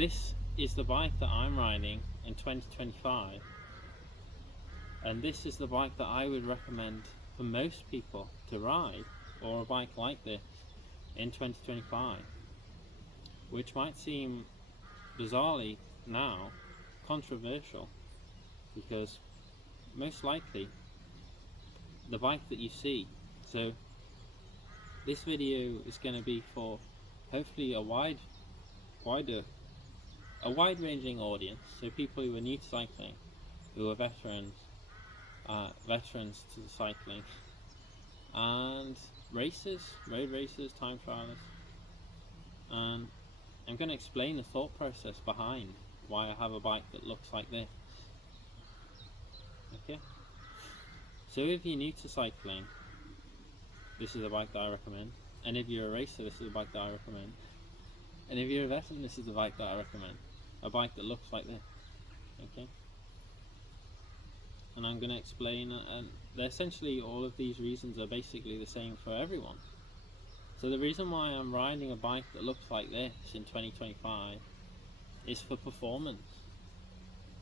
this is the bike that I'm riding in 2025, and this is the bike that I would recommend for most people to ride, or a bike like this in 2025, which might seem bizarrely now controversial, because most likely the bike that you see, so this video is going to be for hopefully a wide-ranging audience, so people who are new to cycling, who are veterans to cycling, and road racers, time trialists. And I'm going to explain the thought process behind why I have a bike that looks like this. Okay, so if you're new to cycling, this is a bike that I recommend, and if you're a racer, this is a bike that I recommend, and if you're a veteran, this is the bike that I recommend, a bike that looks like this. Okay, and I'm going to explain, and essentially all of these reasons are basically the same for everyone. So the reason why I'm riding a bike that looks like this in 2025 is for performance.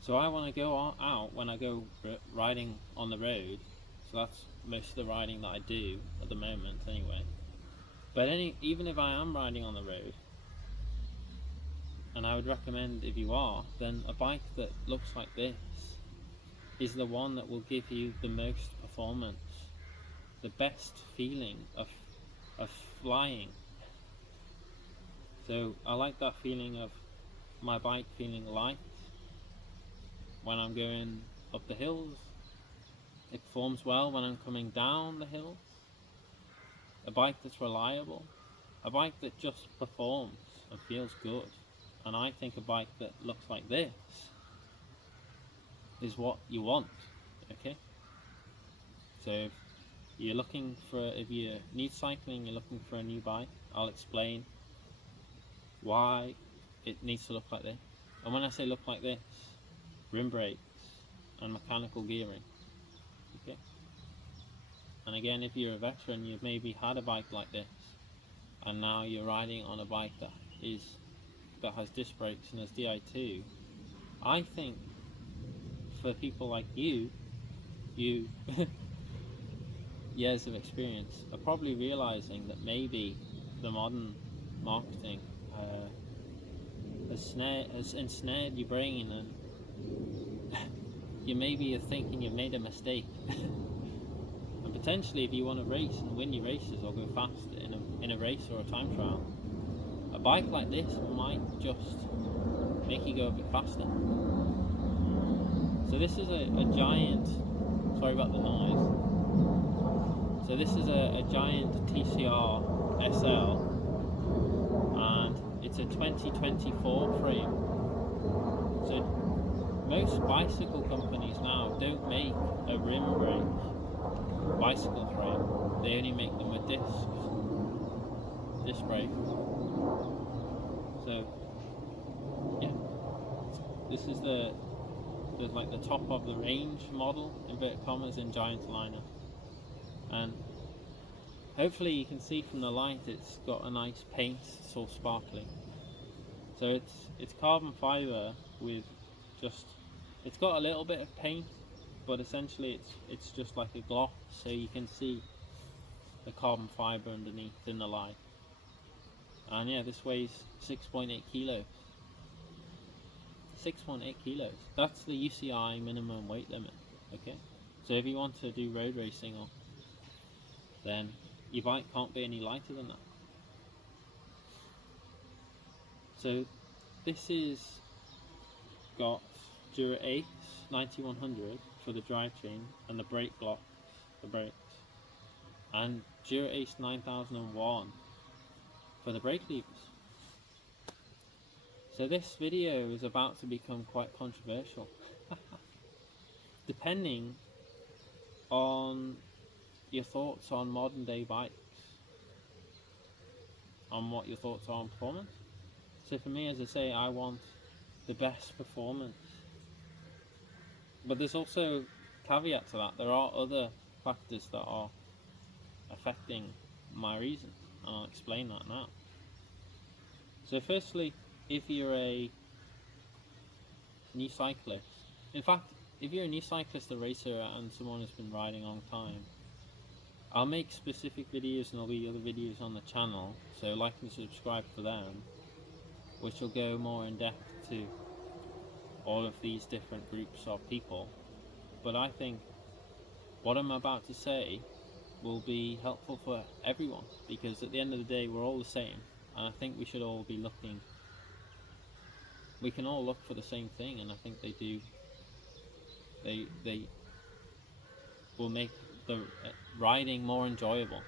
So I want to go out when I go riding on the road, so that's most of the riding that I do at the moment anyway. But even if I am riding on the road, and I would recommend if you are, then a bike that looks like this is the one that will give you the most performance, the best feeling of flying. So I like that feeling of my bike feeling light when I'm going up the hills. It performs well when I'm coming down the hills. A bike that's reliable, a bike that just performs and feels good. And I think a bike that looks like this is what you want. Okay, so if you need cycling, you're looking for a new bike, I'll explain why it needs to look like this. And when I say look like this, rim brakes and mechanical gearing. Okay, and again, if you're a veteran, you've maybe had a bike like this, and now you're riding on a bike that has disc brakes and has Di2. I think for people like you years of experience are probably realizing that maybe the modern marketing has ensnared your brain, and you maybe are thinking you've made a mistake. And potentially, if you want to race and win your races or go fast in a race or a time trial, a bike like this might just make you go a bit faster. So this is a Giant, sorry about the noise. So this is a Giant TCR SL, and it's a 2024 frame. So most bicycle companies now don't make a rim brake bicycle frame. They only make them with disc brakes. So yeah, this is the top of the range model, inverted commas, in Giant lineup. And hopefully you can see from the light it's got a nice paint, it's all sparkling. So it's carbon fiber with it's got a little bit of paint, but essentially it's just like a gloss, so you can see the carbon fiber underneath in the light. And yeah, this weighs 6.8 kilos. 6.8 kilos. That's the UCI minimum weight limit. Okay, so if you want to do road racing, then your bike can't be any lighter than that. So this is got Dura 8 9100 for the drivetrain and the brake block, the brakes, and Dura 8 9001 for the brake levers. So this video is about to become quite controversial, depending on your thoughts on modern day bikes, on what your thoughts are on performance. So for me, as I say, I want the best performance, but there's also caveat to that. There are other factors that are affecting my reasons, and I'll explain that now. So firstly, if you're a new cyclist. In fact, if you're a new cyclist, a racer, and someone who's been riding a long time, I'll make specific videos, and there'll be other videos on the channel, so like and subscribe for them, which will go more in depth to all of these different groups of people. But I think what I'm about to say will be helpful for everyone, because at the end of the day we're all the same, and I think we should all be looking, we can all look for the same thing, and I think they do, they will make the riding more enjoyable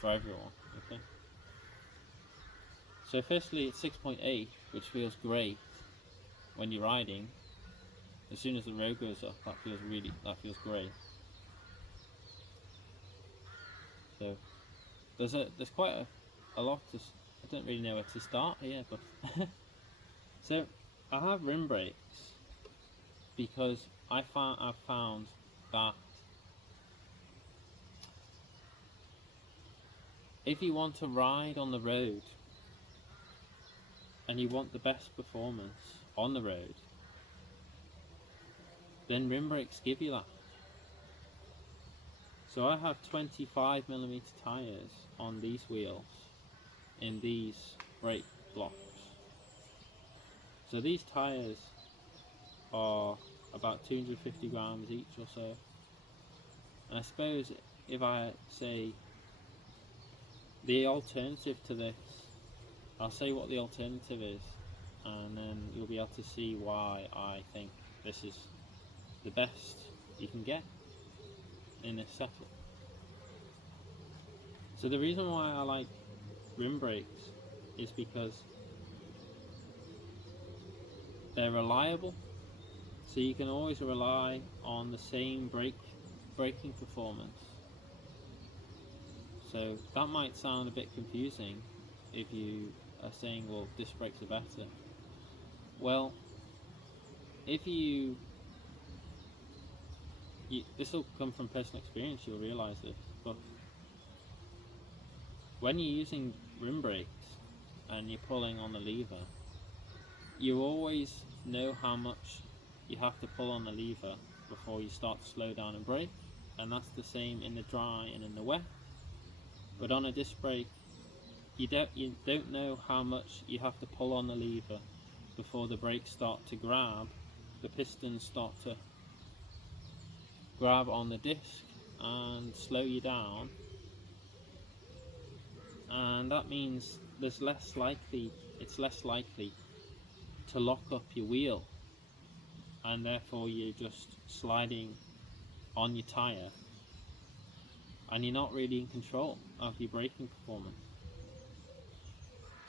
for everyone. Okay, so firstly it's 6.8, which feels great when you're riding. As soon as the road goes up, that feels great. So there's quite a lot to, I don't really know where to start here, but so I have rim brakes because I've found that if you want to ride on the road and you want the best performance on the road, then rim brakes give you that. So I have 25mm tyres on these wheels in these brake blocks. So these tyres are about 250 grams each or so. And I suppose if I say the alternative to this, I'll say what the alternative is, and then you'll be able to see why I think this is the best you can get in this setup. So the reason why I like rim brakes is because they're reliable, so you can always rely on the same braking performance. So that might sound a bit confusing if you are saying, well, disc brakes are better. Well, if this will come from personal experience, you'll realize this, but when you're using rim brakes and you're pulling on the lever, you always know how much you have to pull on the lever before you start to slow down and brake, and that's the same in the dry and in the wet. But on a disc brake, you don't know how much you have to pull on the lever before the brakes start to grab, the pistons start to grab on the disc and slow you down, and that means it's less likely to lock up your wheel, and therefore you're just sliding on your tyre and you're not really in control of your braking performance.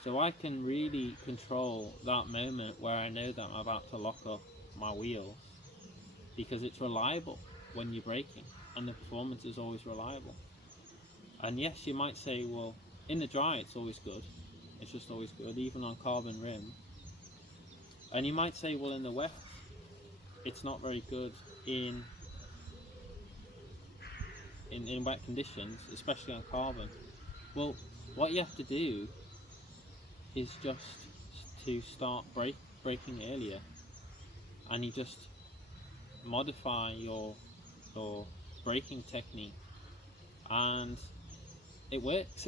So I can really control that moment where I know that I'm about to lock up my wheels, because it's reliable when you're braking and the performance is always reliable. And yes, you might say, well, in the dry it's always good, it's just always good, even on carbon rim. And you might say, well, in the wet it's not very good in wet conditions, especially on carbon. Well, what you have to do is just to start braking earlier, and you just modify your braking technique, and it works.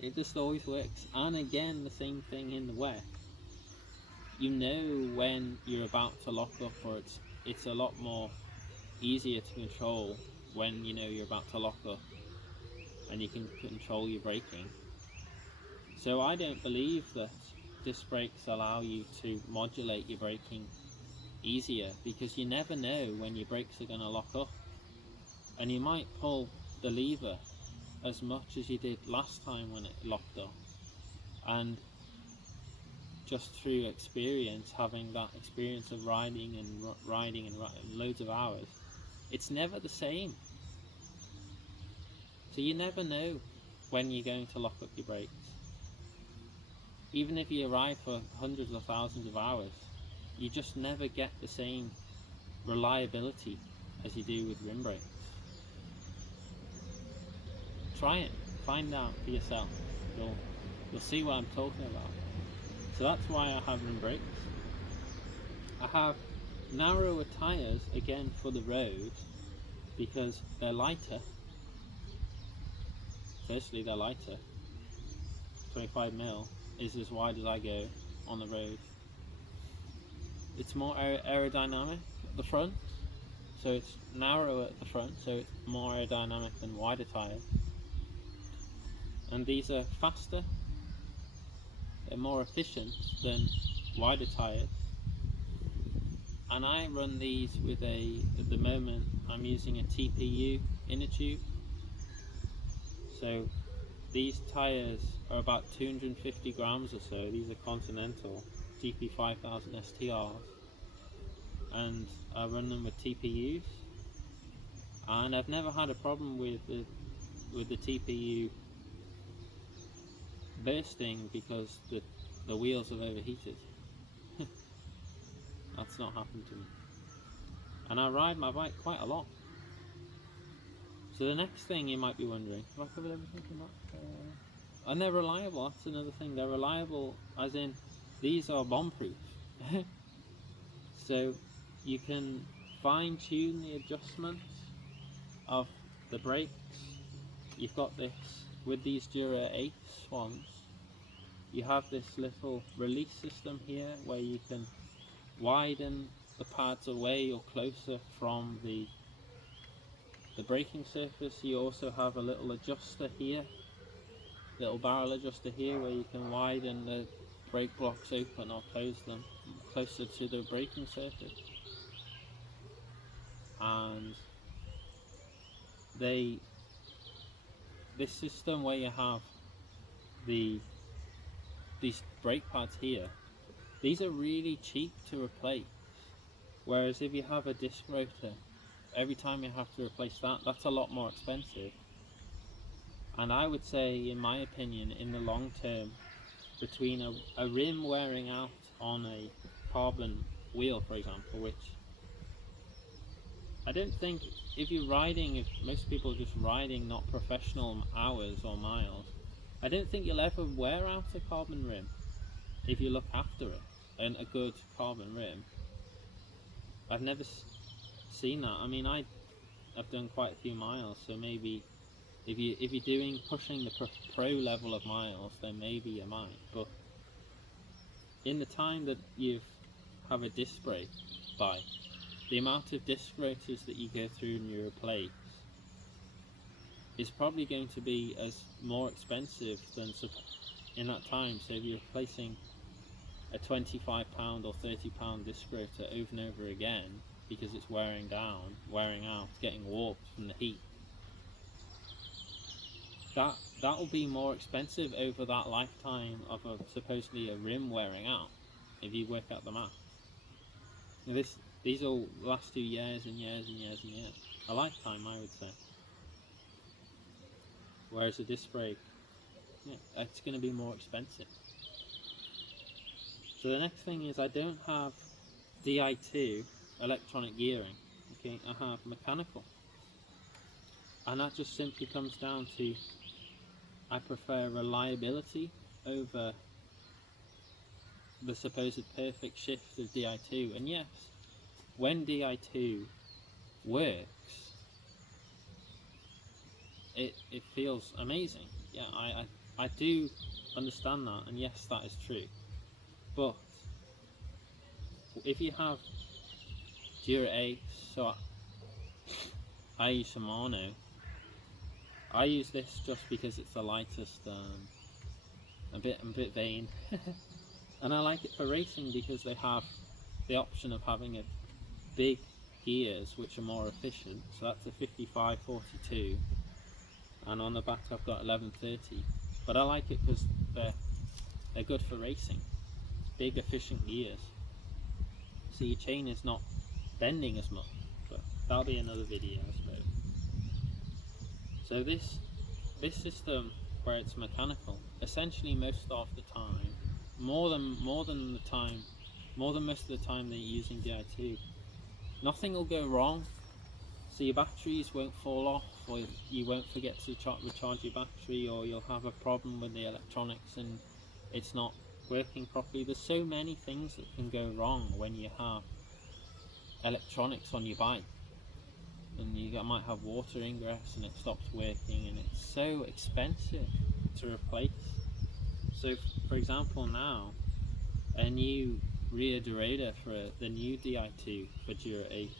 It just always works. And again, the same thing in the wet. You know when you're about to lock up, or it's a lot more easier to control when you know you're about to lock up and you can control your braking. So I don't believe that disc brakes allow you to modulate your braking easier, because you never know when your brakes are going to lock up, and you might pull the lever as much as you did last time when it locked up, and just through experience, having that experience of riding loads of hours, it's never the same. So you never know when you're going to lock up your brakes. Even if you ride for hundreds or thousands of hours, you just never get the same reliability as you do with rim brakes. Try it, find out for yourself. You'll see what I'm talking about. So that's why I have rim brakes. I have narrower tyres, again for the road, because they're lighter. Firstly, they're lighter. 25mm is as wide as I go on the road. It's more aerodynamic at the front, so it's narrower at the front, so it's more aerodynamic than wider tyres. And these are faster, they're more efficient than wider tyres. And I run these with at the moment, I'm using a TPU inner tube. So these tyres are about 250 grams or so. These are Continental GP5000 STRs. And I run them with TPUs. And I've never had a problem with the TPU bursting because the wheels have overheated. That's not happened to me. And I ride my bike quite a lot. So the next thing you might be wondering, have I covered everything from that? And they're reliable, that's another thing. They're reliable as in, these are bomb-proof. So you can fine-tune the adjustments of the brakes. You've got this, with these Dura Ace ones, you have this little release system here where you can widen the pads away or closer from the braking surface. You also have a little adjuster here, little barrel adjuster here, where you can widen the brake blocks open or close them closer to the braking surface. And this system where you have these brake pads here, these are really cheap to replace. Whereas if you have a disc rotor, every time you have to replace that, that's a lot more expensive. And I would say, in my opinion, in the long term, between a rim wearing out on a carbon wheel, for example, which I don't think, if most people are just riding not professional hours or miles, I don't think you'll ever wear out a carbon rim if you look after it, and a good carbon rim. I've never seen that. I mean, I've done quite a few miles, so maybe if you're pushing the pro level of miles, then maybe you might. But in the time that you have a disc brake bike, the amount of disc rotors that you go through and you replace is probably going to be more expensive than in that time. So if you're replacing a £25 or £30 disc rotor over and over again because it's wearing out, getting warped from the heat, that will be more expensive over that lifetime of supposedly a rim wearing out, if you work out the math. Now these will last you years and years and years and years, a lifetime, I would say. Whereas a disc brake, it's going to be more expensive. So the next thing is, I don't have Di2 electronic gearing. Okay, I have mechanical, and that just simply comes down to, I prefer reliability over the supposed perfect shift of Di2. And yes, when Di2 works, it feels amazing. Yeah, I do understand that, and yes, that is true. But if you have Dura Ace, so I use Shimano. I use this just because it's the lightest. I'm a bit vain, and I like it for racing because they have the option of having a big gears which are more efficient. So that's a 5542, and on the back I've got 1130. But I like it because they're good for racing. Big efficient gears, so your chain is not bending as much. But that'll be another video, I suppose. So this system where it's mechanical, essentially most of the time, more than most of the time that you're using Di2, nothing will go wrong. So your batteries won't fall off, or you won't forget to recharge your battery, or you'll have a problem with the electronics and it's not working properly. There's so many things that can go wrong when you have electronics on your bike, and you might have water ingress and it stops working, and it's so expensive to replace. So for example, now a new rear derailleur for the new Di2 for Dura 8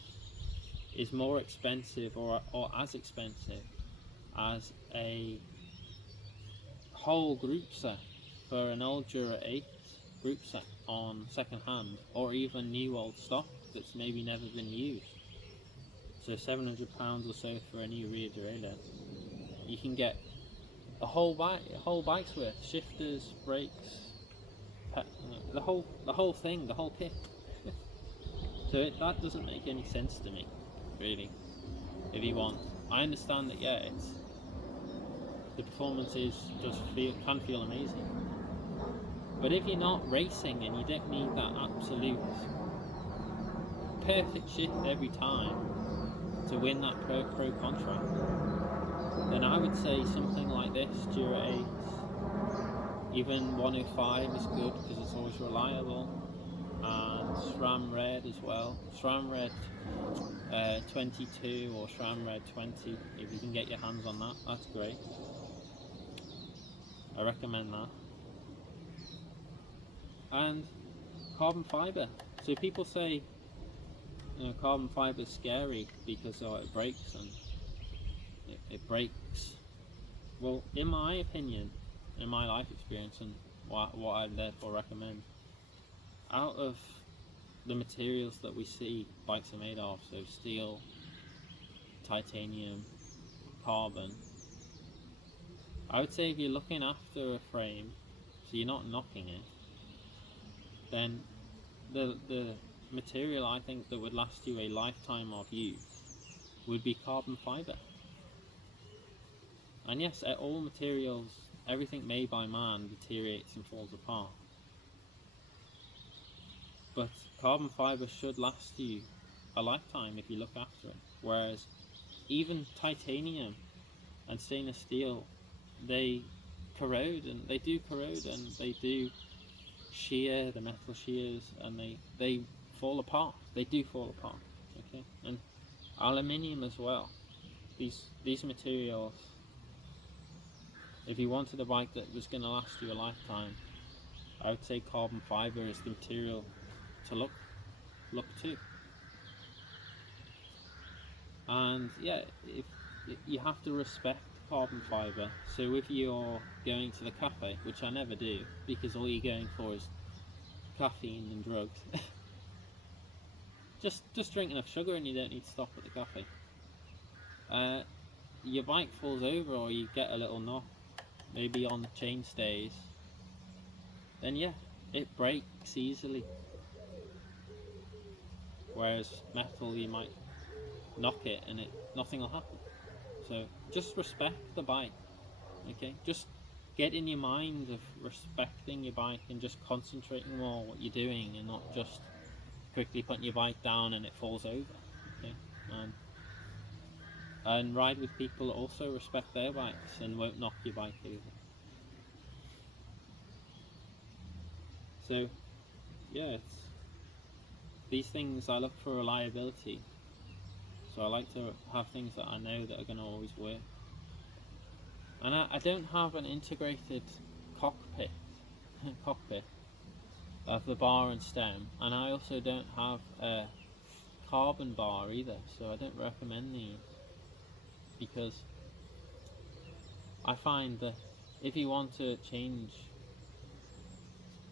is more expensive, or as expensive as a whole group set for an old Dura 8 group set on second hand, or even new old stock that's maybe never been used. So £700 or so for a new rear derailleur. You can get a whole bike's worth: shifters, brakes, the whole thing, the whole kit. So that doesn't make any sense to me, really. If you want, I understand that, yeah, the performance can feel amazing. But if you're not racing and you don't need that absolute perfect shift every time to win that pro contract, then I would say something like this, Dura 8, even 105 is good because it's always reliable, and SRAM Red as well. SRAM Red 22 or SRAM Red 20, if you can get your hands on that, that's great. I recommend that. And carbon fiber. So people say, carbon fiber is scary because it breaks, and it breaks. Well, in my opinion, in my life experience, and what I therefore recommend, out of the materials that we see bikes are made of, so steel, titanium, carbon, I would say if you're looking after a frame, so you're not knocking it, then the material I think that would last you a lifetime of use would be carbon fiber. And yes, all materials, everything made by man deteriorates and falls apart, but carbon fiber should last you a lifetime if you look after it. Whereas even titanium and stainless steel, they corrode, and they do shear, the metal shears, and they fall apart. They do fall apart. Okay, and aluminium as well. These materials, if you wanted a bike that was going to last you a lifetime, I would say carbon fiber is the material to look to. And yeah, if you have to respect carbon fiber. So if you're going to the cafe, which I never do because all you're going for is caffeine and drugs, just drink enough sugar and you don't need to stop at the cafe. Your bike falls over, or you get a little knock, maybe on the chain stays, then yeah, it breaks easily. Whereas metal, you might knock it and nothing will happen. So just respect the bike, okay? Just get in your mind of respecting your bike and just concentrating more on what you're doing, and not just quickly putting your bike down and it falls over, okay? And ride with people that also respect their bikes and won't knock your bike over. So yeah, these things, I look for reliability. So I like to have things that I know that are going to always work. And I don't have an integrated cockpit of the bar and stem, and I also don't have a carbon bar either, so I don't recommend these, because I find that if you want to change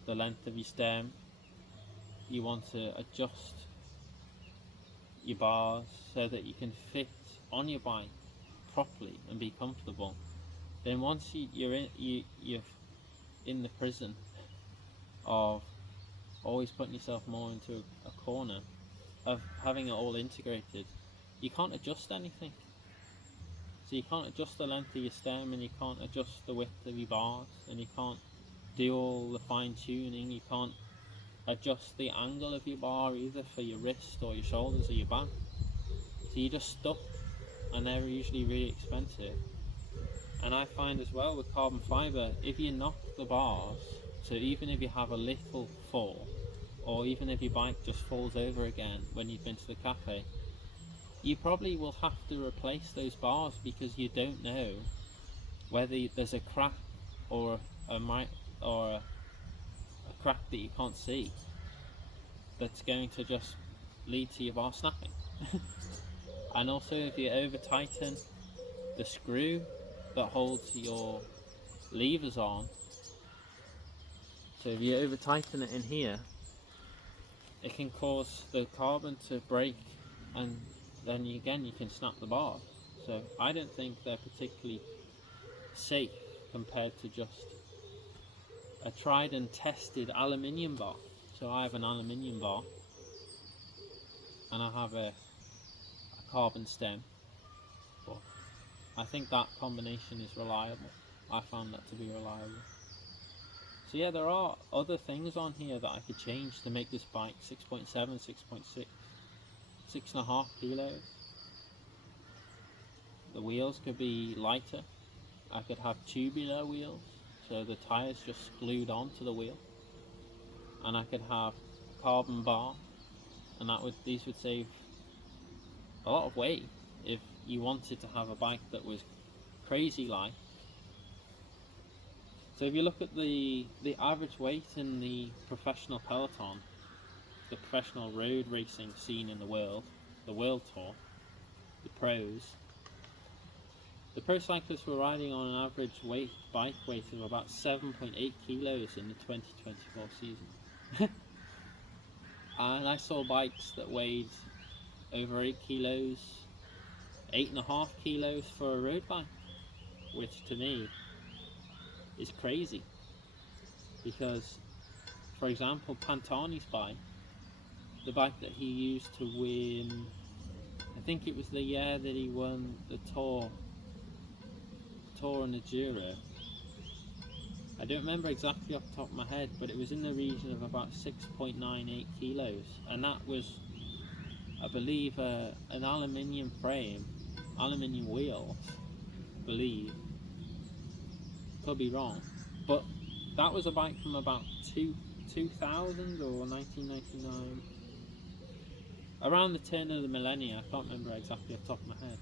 the length of your stem, you want to adjust your bars so that you can fit on your bike properly and be comfortable, then once you're in the prison of always putting yourself more into a corner of having it all integrated, you can't adjust anything. So you can't adjust the length of your stem, and you can't adjust the width of your bars, and you can't do all the fine tuning. You can't adjust the angle of your bar either for your wrist or your shoulders or your back. So you're just stuck, and they're usually really expensive. And I find as well with carbon fiber, if you knock the bars, so even if you have a little fall, or even if your bike just falls over again when you've been to the cafe, you probably will have to replace those bars, because you don't know whether there's a crack or a crack that you can't see that's going to just lead to your bar snapping. And also, if you over tighten the screw that holds your levers on, so if you over tighten it in here, it can cause the carbon to break, and then you can snap the bar. So I don't think they're particularly safe compared to just a tried and tested aluminium bar. So I have an aluminium bar and I have a carbon stem, but I think that combination is reliable. I found that to be reliable. So yeah, there are other things on here that I could change to make this bike 6.7, 6.6, 6.5 kilos. The wheels could be lighter. I could have tubular wheels, so the tires just glued onto the wheel. And I could have a carbon bar, and these would save a lot of weight if you wanted to have a bike that was crazy light. So if you look at the average weight in the professional peloton, the professional road racing scene in the world tour, the pros, the pro cyclists were riding on an average bike weight of about 7.8 kilos in the 2024 season. And I saw bikes that weighed over 8 kilos, 8.5 kilos for a road bike, which to me is crazy. Because, for example, Pantani's bike, the bike that he used to win, I think it was the year that he won the Tour and the Dura. I don't remember exactly off the top of my head, but it was in the region of about 6.98 kilos, and that was, I believe, an aluminium frame, aluminium wheels, I believe. Could be wrong, but that was a bike from about 2000 or 1999, around the turn of the millennium. I can't remember exactly off the top of my head.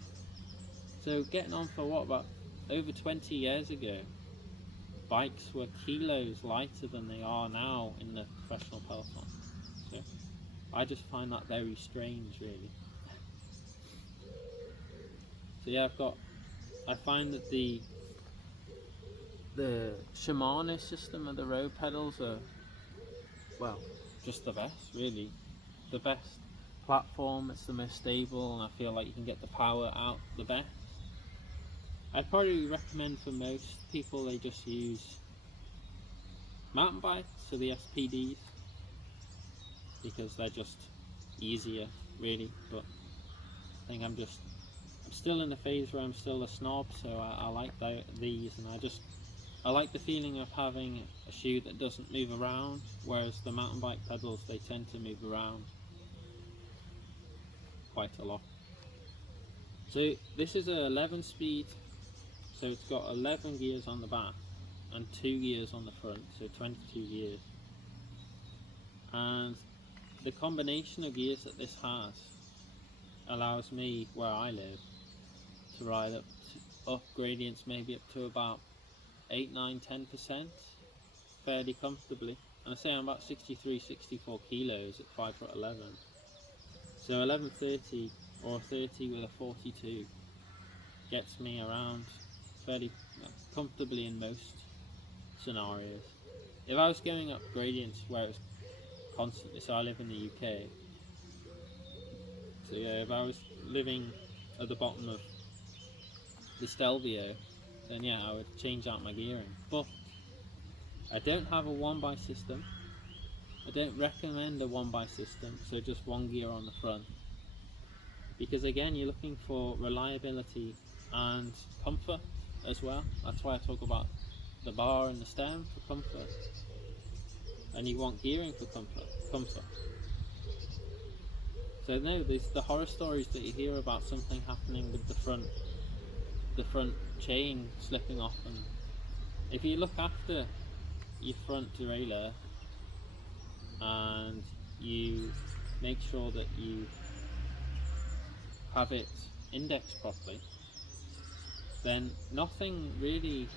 So getting on for what, about over 20 years ago, bikes were kilos lighter than they are now in the professional peloton. So I just find that very strange, really. So yeah, I find that the Shimano system of the road pedals are, well, just the best, really. The best platform, it's the most stable, and I feel like you can get the power out the best. I'd probably recommend for most people they just use mountain bikes, so the SPDs, because they're just easier, really. But I think I'm still in the phase where I'm still a snob, so I like these, and I like the feeling of having a shoe that doesn't move around, whereas the mountain bike pedals, they tend to move around quite a lot. So this is a 11 speed, so it's got 11 gears on the back and 2 gears on the front, so 22 gears. And the combination of gears that this has allows me, where I live, to ride up gradients maybe up to about 8, 9, 10% fairly comfortably. And I say I'm about 63, 64 kilos at 5'11". So 1130 or 30 with a 42 gets me around fairly comfortably in most scenarios. If I was going up gradients where it's constantly, so I live in the UK, so yeah, if I was living at the bottom of the Stelvio, then yeah, I would change out my gearing. But I don't have a 1x system. I don't recommend a 1x system, so just one gear on the front. Because again, you're looking for reliability and comfort as well. That's why I talk about the bar and the stem for comfort. And you want gearing for comfort. So no, there's the horror stories that you hear about something happening with the front chain slipping off, and if you look after your front derailleur, and you make sure that you have it indexed properly, then nothing really,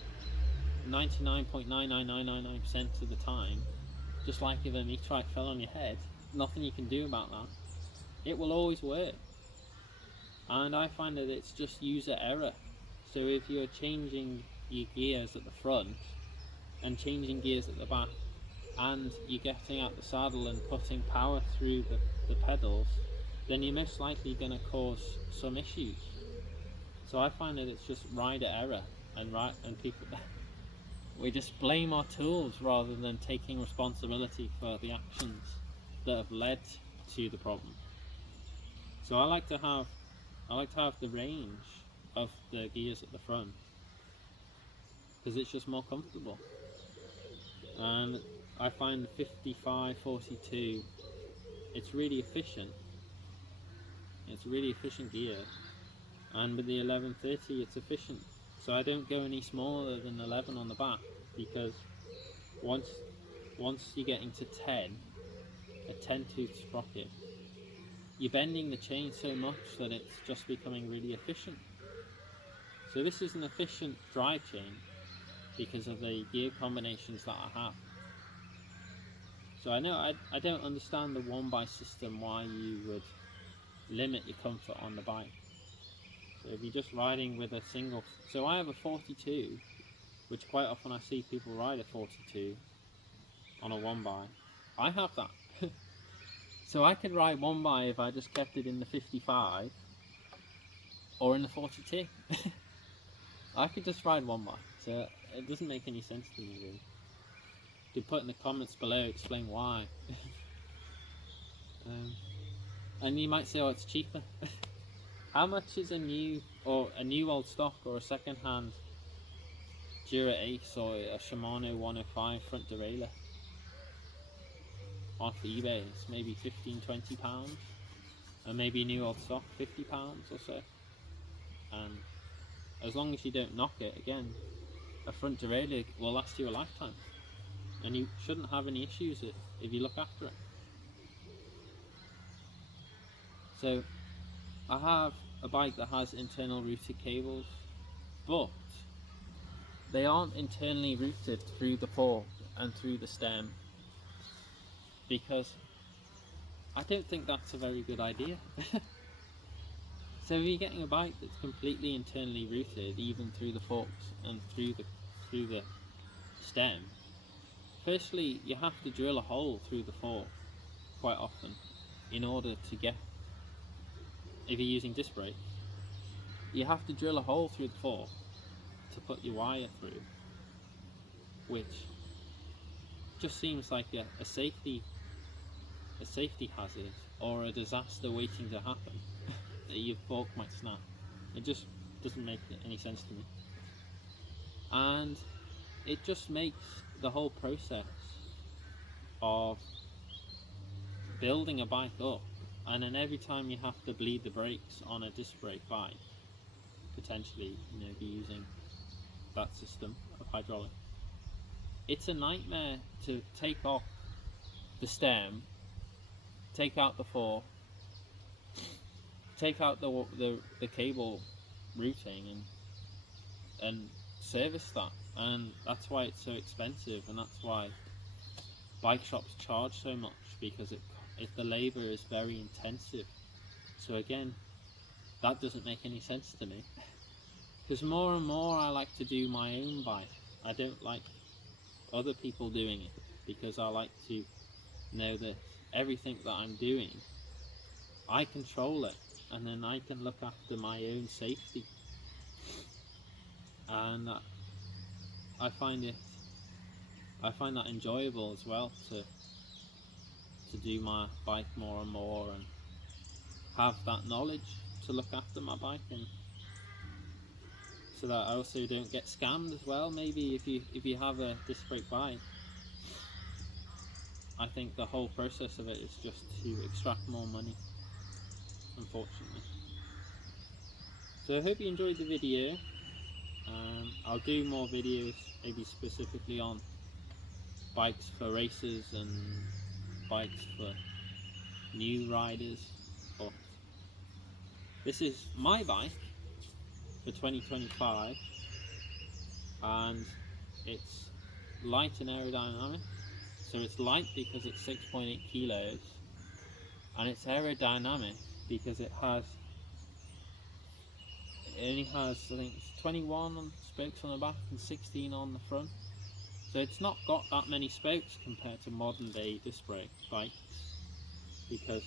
99.99999% of the time, just like if a meteorite fell on your head, nothing you can do about that. It will always work. And I find that it's just user error. So if you're changing your gears at the front and changing gears at the back, and you're getting out the saddle and putting power through the pedals, then you're most likely going to cause some issues. So I find that it's just rider error, and people we just blame our tools rather than taking responsibility for the actions that have led to the problem. So I like to have the range of the gears at the front because it's just more comfortable. And I find the 5542, it's really efficient. It's a really efficient gear, and with the 1130 it's efficient. So I don't go any smaller than 11 on the back, because once you're getting to 10, a 10 tooth sprocket, you're bending the chain so much that it's just becoming really efficient. So this is an efficient drive chain because of the gear combinations that I have. So I know I don't understand the 1x system, why you would limit your comfort on the bike. So if you're just riding with a single, so I have a 42, which quite often I see people ride a 42 on a 1x. I have that. So I could ride 1x if I just kept it in the 55 or in the 42. I could just ride 1x, so it doesn't make any sense to me really. You could put in the comments below, explain why. And you might say, oh, it's cheaper. How much is a new old stock or a second hand Dura Ace or a Shimano 105 front derailleur off eBay? It's maybe £15–20, and maybe new old stock £50 or so. And as long as you don't knock it, again, a front derailleur will last you a lifetime, and you shouldn't have any issues if you look after it. So I have a bike that has internal routed cables, but they aren't internally routed through the fork and through the stem, because I don't think that's a very good idea. So if you're getting a bike that's completely internally routed, even through the forks and through the stem, firstly you have to drill a hole through the fork quite often in order to get, if you're using disc brakes, you have to drill a hole through the fork to put your wire through, which just seems like a safety hazard or a disaster waiting to happen. That your fork might snap. It just doesn't make any sense to me, and it just makes the whole process of building a bike up, and then every time you have to bleed the brakes on a disc brake bike, potentially, be using that system of hydraulic, it's a nightmare to take off the stem, take out the fork, take out the cable routing, and service that. And that's why it's so expensive, and that's why bike shops charge so much, because the labor is very intensive. So again, that doesn't make any sense to me, because more and more I like to do my own bike. I don't like other people doing it, because I like to know that everything that I'm doing, I control it, and then I can look after my own safety. And I find that enjoyable as well, to do my bike more and more and have that knowledge to look after my bike, and so that I also don't get scammed as well. Maybe if you have a disc brake bike, I think the whole process of it is just to extract more money, unfortunately. So I hope you enjoyed the video. I'll do more videos, maybe specifically on bikes for races and bikes for new riders, but this is my bike for 2025, and it's light and aerodynamic. So it's light because it's 6.8 kilos, and it's aerodynamic because it only has, I think it's 21 spokes on the back and 16 on the front. So it's not got that many spokes compared to modern day disc brake bikes, because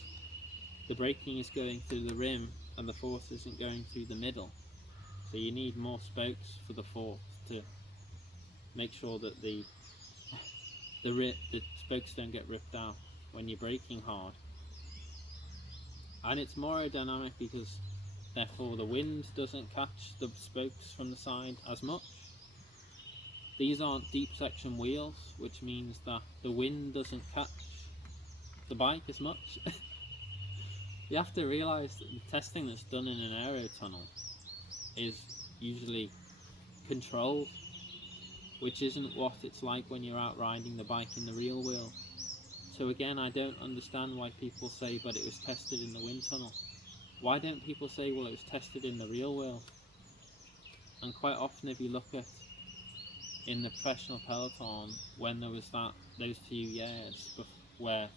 the braking is going through the rim and the force isn't going through the middle. So you need more spokes for the force to make sure that the spokes don't get ripped out when you're braking hard. And it's more aerodynamic because therefore the wind doesn't catch the spokes from the side as much. These aren't deep section wheels, which means that the wind doesn't catch the bike as much. You have to realise that the testing that's done in an aero tunnel is usually controlled, which isn't what it's like when you're out riding the bike in the real world. So again, I don't understand why people say, but it was tested in the wind tunnel. Why don't people say, well, it was tested in the real world? And quite often, if you look at in the professional peloton, when there was those few years where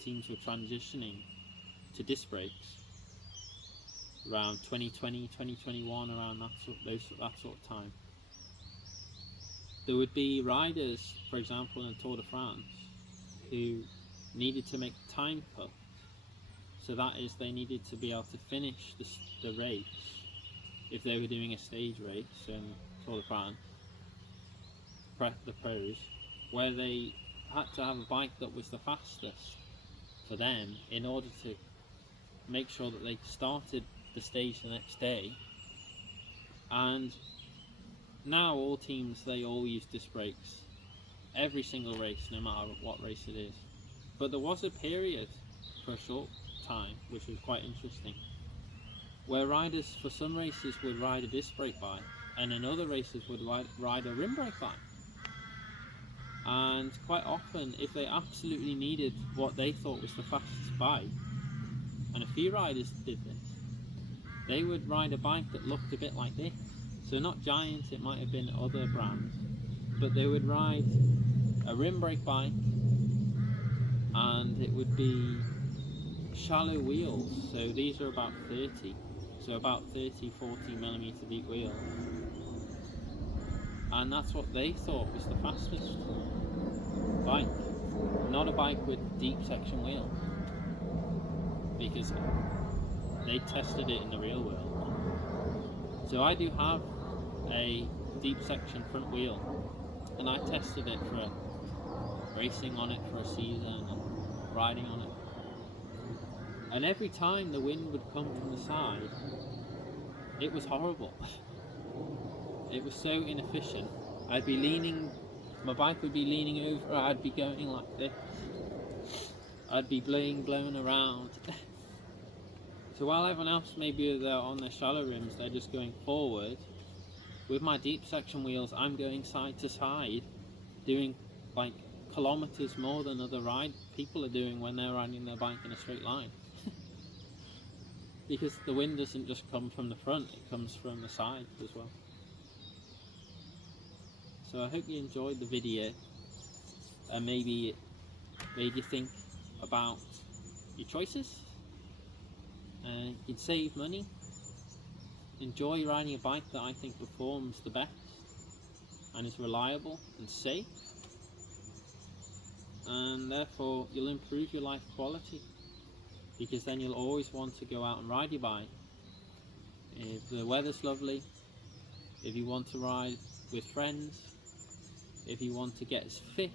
teams were transitioning to disc brakes, around 2020, 2021, around that sort of time, there would be riders, for example in the Tour de France, who needed to make time cut. So that is, they needed to be able to finish the race if they were doing a stage race in Tour de France, the pros, where they had to have a bike that was the fastest for them in order to make sure that they started the stage the next day. And now all teams, they all use disc brakes every single race, no matter what race it is. But there was a period for a short time, which was quite interesting, where riders for some races would ride a disc brake bike, and in other races would ride a rim brake bike. And quite often, if they absolutely needed what they thought was the fastest bike, and a few riders did this, they would ride a bike that looked a bit like this. So not Giant, it might have been other brands, but they would ride a rim brake bike, and it would be shallow wheels. So these are about 30, so about 30-40 millimeter deep wheels, and that's what they thought was the fastest bike, not a bike with deep section wheels, because they tested it in the real world. So I do have a deep section front wheel, and I tested it for racing on it for a season and riding on it, and every time the wind would come from the side, it was horrible. It was so inefficient. I'd be leaning, my bike would be leaning over, I'd be going like this, I'd be blown around. So while everyone else, maybe they're on their shallow rims, they're just going forward, with my deep section wheels, I'm going side to side, doing like kilometers more than other people are doing when they're riding their bike in a straight line. Because the wind doesn't just come from the front, it comes from the side as well. So I hope you enjoyed the video, and maybe it made you think about your choices. You can save money, enjoy riding a bike that I think performs the best and is reliable and safe, and therefore you'll improve your life quality, because then you'll always want to go out and ride your bike if the weather's lovely, if you want to ride with friends, if you want to get as fit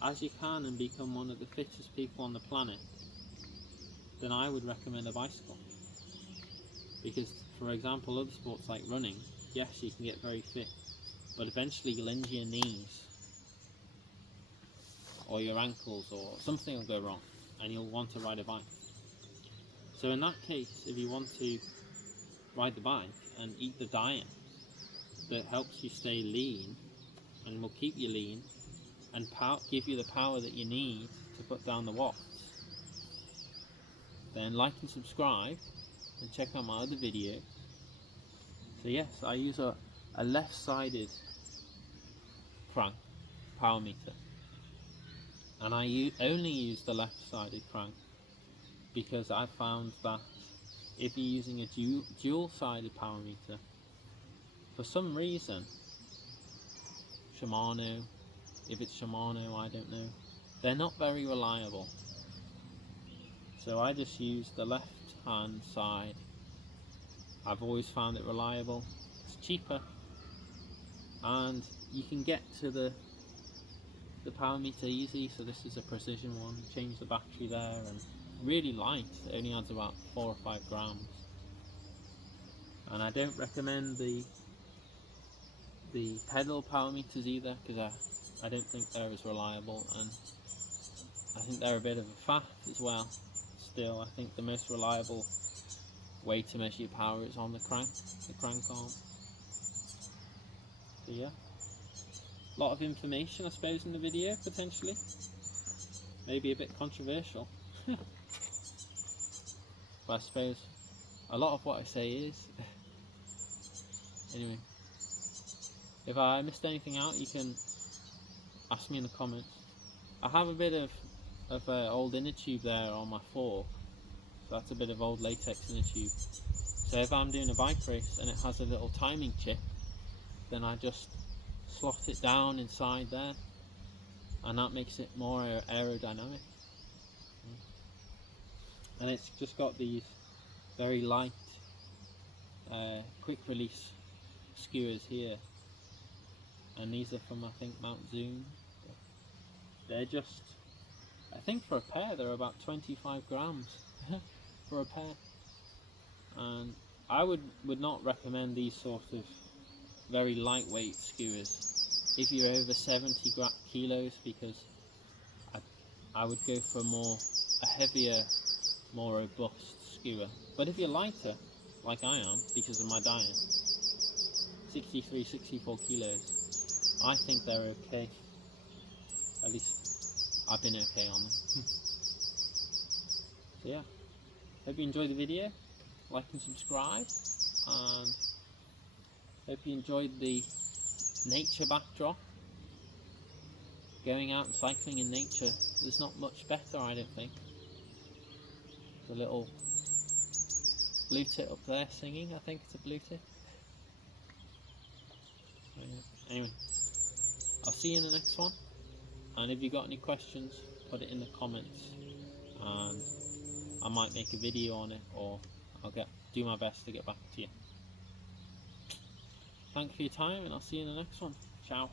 as you can and become one of the fittest people on the planet, then I would recommend a bicycle. Because, for example, other sports like running, yes, you can get very fit, but eventually you'll injure your knees or your ankles, or something will go wrong and you'll want to ride a bike. So in that case, if you want to ride the bike and eat the diet that helps you stay lean and will keep you lean and give you the power that you need to put down the watts, then like and subscribe and check out my other video. So yes, I use a left-sided crank power meter, and I only use the left-sided crank because I found that if you're using a dual-sided power meter, for some reason, Shimano, if it's Shimano, I don't know, they're not very reliable. So I just use the left-hand side. I've always found it reliable. It's cheaper, and you can get to the power meter easy. So this is a precision one. Change the battery there, and really light. It only adds about 4 or 5 grams. And I don't recommend the pedal power meters either, because I don't think they're as reliable, and I think they're a bit of a faff as well. Still, I think the most reliable way to measure your power is on the crank arm. So yeah, a lot of information I suppose in the video, potentially. Maybe a bit controversial. But I suppose a lot of what I say is. Anyway, if I missed anything out, you can ask me in the comments. I have a bit of old inner tube there on my fork, so that's a bit of old latex inner tube. So if I'm doing a bike race and it has a little timing chip, then I just slot it down inside there, and that makes it more aerodynamic. And it's just got these very light quick release skewers here, and these are from, I think, Mount Zoom. They're just, I think for a pair they're about 25 grams for a pair, and I would not recommend these sort of very lightweight skewers if you're over 70 kilos, because I would go for a heavier, more robust skewer. But if you're lighter, like I am because of my diet, 63, 64 kilos, I think they're okay. At least I've been okay on them. So yeah, hope you enjoyed the video. Like and subscribe, and hope you enjoyed the nature backdrop. Going out and cycling in nature, there's not much better, I don't think. The little blue tit up there singing, I think it's a blue tit. Anyway, I'll see you in the next one, and if you got any questions, put it in the comments, and I might make a video on it, or I'll do my best to get back to you. Thanks for your time, and I'll see you in the next one. Ciao.